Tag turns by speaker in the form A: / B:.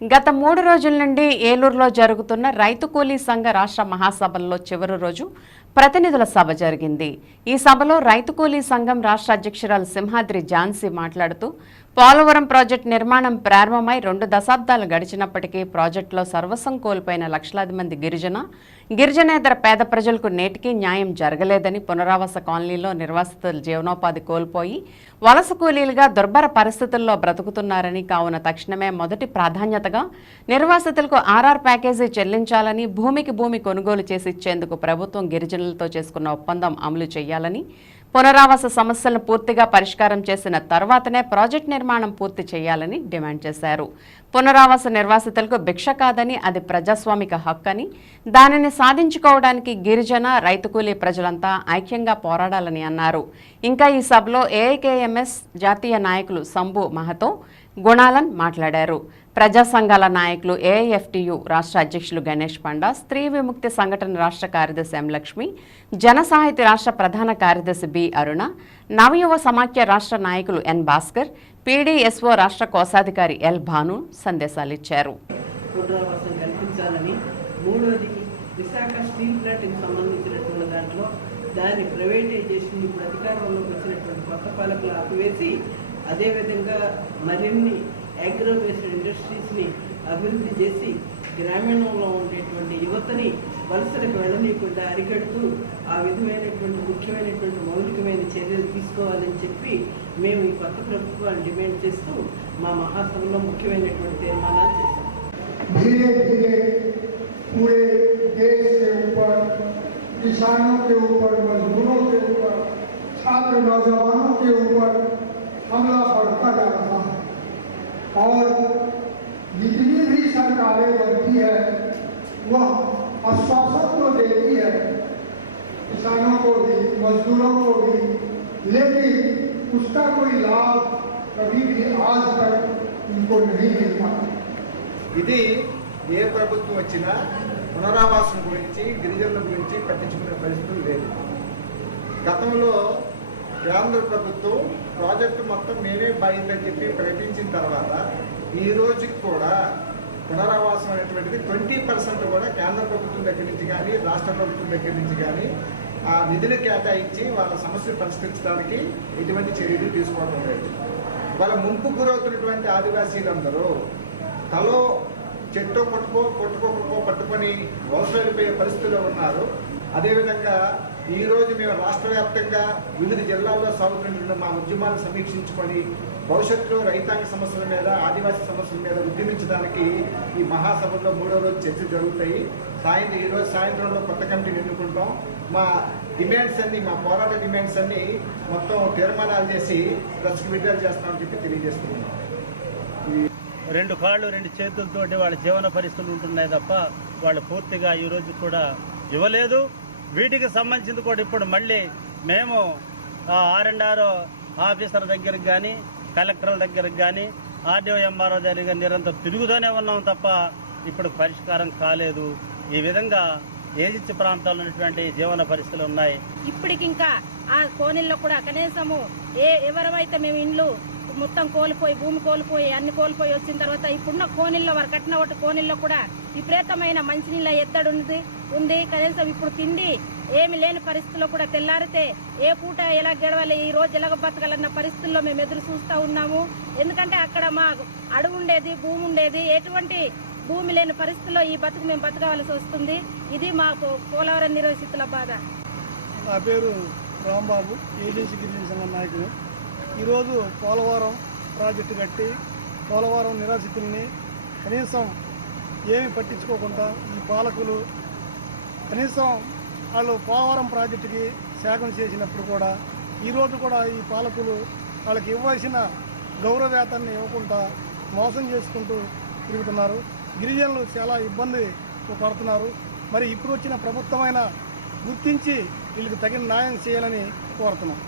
A: గత మూడు రోజుల నుండి ఏలూరులో జరుగుతున్న రైతు కూలీ సంఘ రాష్ట్ర మహాసభల్లో చివరి రోజు ప్రతినిధుల సభ జరిగింది. ఈ సభలో రైతు కూలీ సంఘం రాష్ట్ర అధ్యక్షురాలు సింహాద్రి ఝాన్సీ మాట్లాడుతూ పోలవరం ప్రాజెక్టు నిర్మాణం ప్రారంభమై రెండు దశాబ్దాలు గడిచినప్పటికీ ప్రాజెక్టులో సర్వస్వం కోల్పోయిన లక్షలాది మంది గిరిజన. గిరిజనేతర పేద ప్రజలకు నేటికీ న్యాయం జరగలేదని పునరావాస కాలనీలో నిర్వాసితులు జీవనోపాధి కోల్పోయి వలస కూలీలుగా దుర్భర పరిస్థితుల్లో బ్రతుకుతున్నారని కావున తక్షణమే మొదటి ప్రాధాన్యతగా నిర్వాసితులకు ఆర్ఆర్ ప్యాకేజీ చెల్లించాలని భూమికి భూమి కొనుగోలు చేసి ఇచ్చేందుకు ప్రభుత్వం గిరిజనులతో చేసుకున్న ఒప్పందం అమలు చేయాలని పునరావాస సమస్యలను పూర్తిగా పరిష్కారం చేసిన తర్వాతనే ప్రాజెక్టు నిర్మాణం పూర్తి చేయాలని డిమాండ్ చేశారు. పునరావాస నిర్వాసితులకు భిక్ష కాదని అది ప్రజాస్వామిక హక్కని దానిని సాధించుకోవడానికి గిరిజన రైతు కూలీ ప్రజలంతా ఐక్యంగా పోరాడాలని అన్నారు. ఇంకా ఈ సభలో ఏఐకేఎంఎస్ జాతీయ నాయకులు సంభు మహతో గుణాలన్ మాట్లాడారు. ప్రజా సంఘాల నాయకులు ఏఎఫ్టీయు రాష్ట్ర అధ్యక్షులు గణేష్ పండా స్త్రీ విముక్తి సంఘటన రాష్ట్ర కార్యదర్శి ఎం లక్ష్మి జన సాహిత్య రాష్ట్ర ప్రధాన కార్యదర్శి బి అరుణ నవయువ సమాఖ్య రాష్ట్ర నాయకులు ఎన్ భాస్కర్ పీడీఎస్ఓ రాష్ట్ర కోశాధికారి ఎల్ భాను సందేశాలిచ్చారు
B: ఇచ్చారు. విశాఖ స్టీల్ ప్లాంట్కి సంబంధించినటువంటి దాంట్లో దాని ప్రైవేటైజేషన్ ఇప్పుడు అధికారంలోకి వచ్చినటువంటి కొత్త పాలకులు ఆపివేసి అదేవిధంగా మరిన్ని అగ్రో బేస్డ్ ఇండస్ట్రీస్ని అభివృద్ధి చేసి గ్రామీణంలో ఉండేటువంటి యువతని వలసలకు వెళ్ళనీయకుండా అరికడుతూ ఆ విధమైనటువంటి ముఖ్యమైనటువంటి మౌలికమైన చర్యలు తీసుకోవాలని చెప్పి మేము ఈ కొత్త ప్రభుత్వాన్ని డిమాండ్ చేస్తూ మా మహాసభలో ముఖ్యమైనటువంటి తీర్మానాలు చేశాం
C: धीरे धीरे पूरे देश के ऊपर किसानों के ऊपर मजदूरों के ऊपर छात्र नौजवानों के ऊपर हमला बढ़ता जा रहा है और जितनी भी सरकारें बनती है वह आश्वासन तो देती है किसानों को भी मजदूरों को भी लेकिन उसका कोई लाभ कभी भी आज तक उनको नहीं मिल पाता
D: ఇది ఏ ప్రభుత్వం వచ్చినా పునరావాసం గురించి గిరిజనుల గురించి పట్టించుకునే పరిస్థితులు లేదు గతంలో కేంద్ర ప్రభుత్వం ప్రాజెక్టు మొత్తం మేమే బాధ్యత చెప్పి ప్రకటించిన తర్వాత ఈ రోజుకి కూడా పునరావాసం అనేటువంటిది ట్వంటీ పర్సెంట్ కూడా కేంద్ర ప్రభుత్వం దగ్గర నుంచి కానీ రాష్ట్ర ప్రభుత్వం దగ్గర నుంచి కానీ ఆ నిధులు కేటాయించి వాళ్ళ సమస్యలు పరిష్కరించడానికి ఎటువంటి చర్యలు తీసుకోవడం లేదు. వాళ్ళ ముంపు గురవుతున్నటువంటి ఆదివాసీలందరూ తలో చెట్టు పట్టుకో కొట్టుకోకపో పట్టుకొని వలస వెళ్ళిపోయే పరిస్థితిలో ఉన్నారు. అదేవిధంగా ఈ రోజు మేము రాష్ట్ర వ్యాప్తంగా వివిధ జిల్లాల్లో సాగుతున్న మా ఉద్యమాలను సమీక్షించుకొని భవిష్యత్తులో రైతాంగ సమస్యల మీద ఆదివాసీ సమస్యల మీద ఉద్యమించడానికి ఈ మహాసభలో మూడో రోజు చర్చలు జరుగుతాయి. సాయంత్రం ఈరోజు సాయంత్రంలో కొత్త కమిటీని ఎన్నుకుంటాం. మా డిమాండ్స్ అన్ని మా పోరాట డిమాండ్స్ అన్ని మొత్తం తీర్మానాలు చేసి ప్రెస్కి విడుదల చేస్తామని చెప్పి తెలియజేస్తున్నాం.
E: రెండు కాళ్ళు రెండు చేతులతోటి వాళ్ళ జీవన పరిస్థితులు ఉంటున్నాయి తప్ప వాళ్ళు పూర్తిగా ఈ కూడా ఇవ్వలేదు. వీటికి సంబంధించింది కూడా ఇప్పుడు మళ్ళీ మేము ఆర్ఎండ్ఆర్ ఆఫీసర్ దగ్గరికి కానీ కలెక్టర్ల దగ్గరికి కానీ ఆర్డీఓ ఎంఆర్ఓ దగ్గర నిరంతరం తిరుగుతూనే ఉన్నాం తప్ప ఇప్పుడు పరిష్కారం కాలేదు. ఈ విధంగా ఏజెన్సీ ప్రాంతాల్లో ఉన్నటువంటి జీవన పరిస్థితులు ఉన్నాయి.
F: ఇప్పటికింకా ఆ కోనిల్లో కూడా కనీసము ఏ ఎవరమైతే మేము ఇండ్లు మొత్తం కోల్పోయి భూమి కోల్పోయి అన్ని కోల్పోయి వచ్చిన తర్వాత ఇప్పుడున్న కోనిల్లో వారు కట్టిన ఒకటి కోనిల్లో కూడా విపరీతమైన మంచినీళ్ళ ఎత్తడు ఉంది ఉంది. కనీసం ఇప్పుడు తిండి ఏమి లేని పరిస్థితుల్లో కూడా తెల్లారితే ఏ పూట ఎలా గడవాలి ఈ రోజు ఎలాగ బతకాలన్న పరిస్థితుల్లో మేము ఎదురు చూస్తూ ఉన్నాము. ఎందుకంటే అక్కడ మా అడుగు ఉండేది భూమి ఉండేది. ఎటువంటి భూమి లేని పరిస్థితుల్లో ఈ బతుకు మేము బతకవలసి వస్తుంది. ఇది మా పోలవరం నిరసితుల బాధ.
G: నా పేరు రాంబాబు ఏజెన్సీ గిరిజన సంఘం నాయకుడు. ఈరోజు పోలవరం ప్రాజెక్టు కట్టి పోలవరం నిరాశితుల్ని కనీసం ఏమి పట్టించుకోకుండా ఈ పాలకులు కనీసం వాళ్ళు పోలవరం ప్రాజెక్టుకి శాఖం చేసినప్పుడు కూడా ఈరోజు కూడా ఈ పాలకులు వాళ్ళకి ఇవ్వాల్సిన గౌరవవేతాన్ని ఇవ్వకుండా మోసం చేసుకుంటూ తిరుగుతున్నారు. గిరిజనులు చాలా ఇబ్బంది పడుతున్నారు. మరి ఇప్పుడు వచ్చిన ప్రభుత్వమైన గుర్తించి వీళ్ళకి తగిన న్యాయం చేయాలని కోరుతున్నాం.